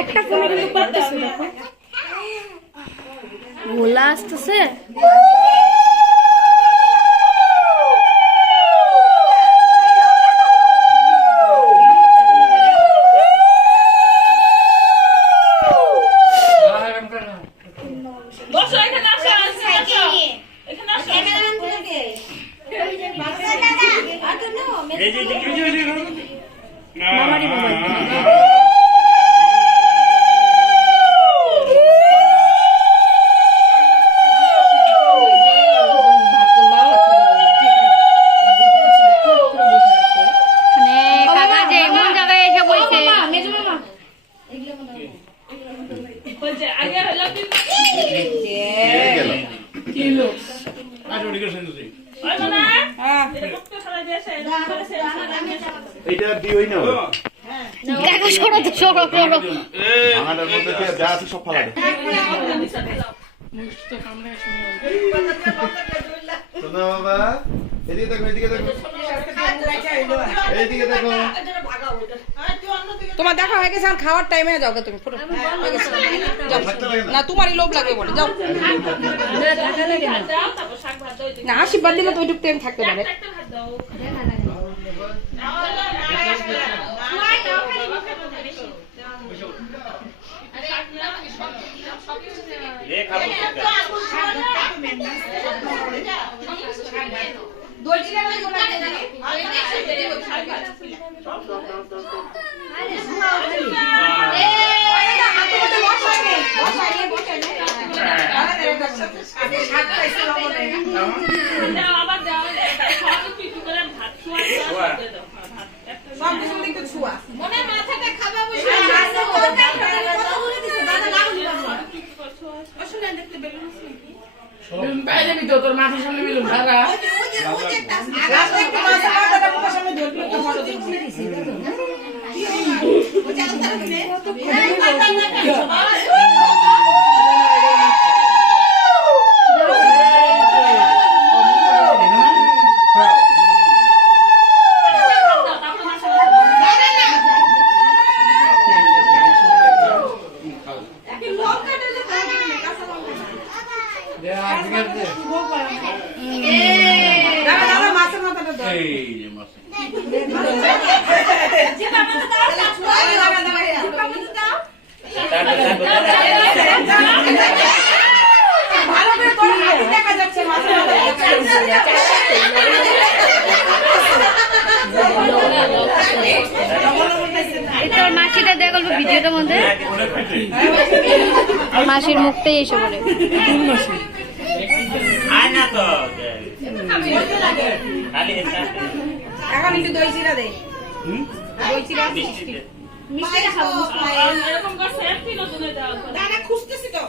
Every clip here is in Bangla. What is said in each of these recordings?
একটা ভোলা আসতেছে। তোমার দেখা হয়ে গেছে, খাওয়ার টাইমে যাও তুমি না, তোমারই লোভ লাগে বলে যাও না। আশীর্বাদ দিলে তো ওইটুকু টাইম থাকতে পারে। তোর মাথার সামনে মিলুন ভাড়া মাসিটা দেখা গল্প ভিডিওটার মধ্যে মাসির মুখটাই এসে বলে এখন একটু দই চিরা দে, দই চিরা খুঁজতেছি তো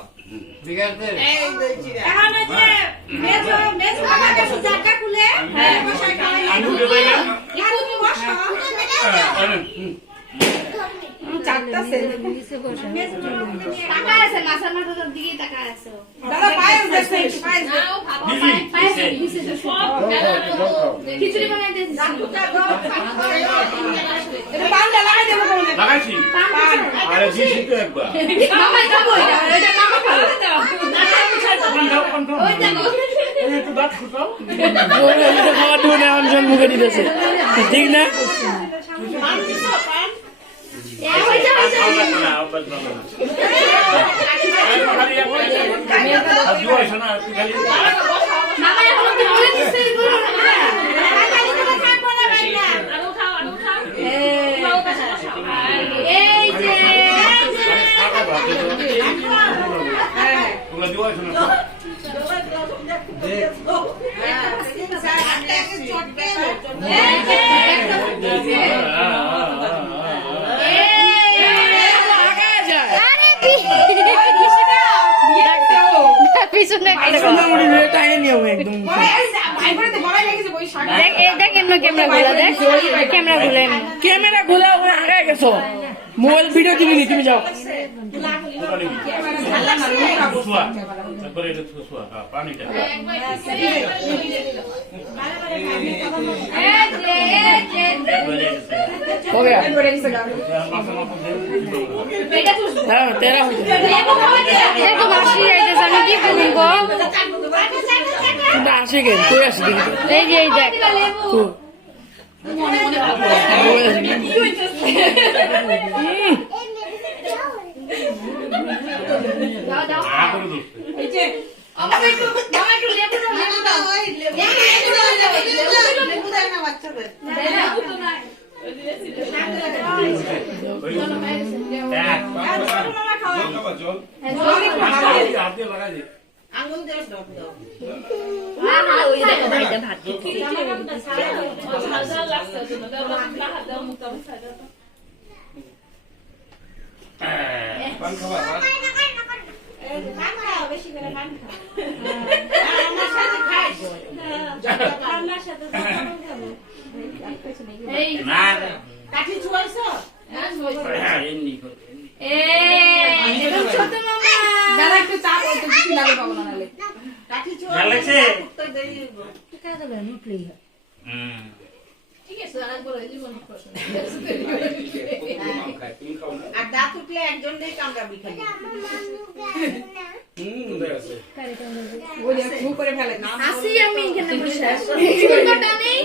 খিচুড়ি বানাই মুখে দিতেছে ঠিক না ক্যামেরা ঘুরে গেছো মোবাইল ভিডিও কিনিনি তুমি যাও हो गया हाँ तेरा हो गया দেখো মাসি আইতেছে আমি কি করবো গো तुम आशे गए कोई आशे देखी এই যে এই দেখ तू আঙুল দিয়ে ডব দাও কাঠি ছুয়াইছো দাদা একটু চা করতে কিছু লাগে বাবা নালে কাঠি ছুয়াইছো উত্তর দেই টিকা দেবে নুটলি ঠিক আছে আর বলে জীবন প্রশ্ন আর দাঁত উঠলে একজন নেই কামড়াবি খালি ওই যে মুখ করে ফেলে না আসি আমি এখানে বসে আছি সুন্দরটা নেই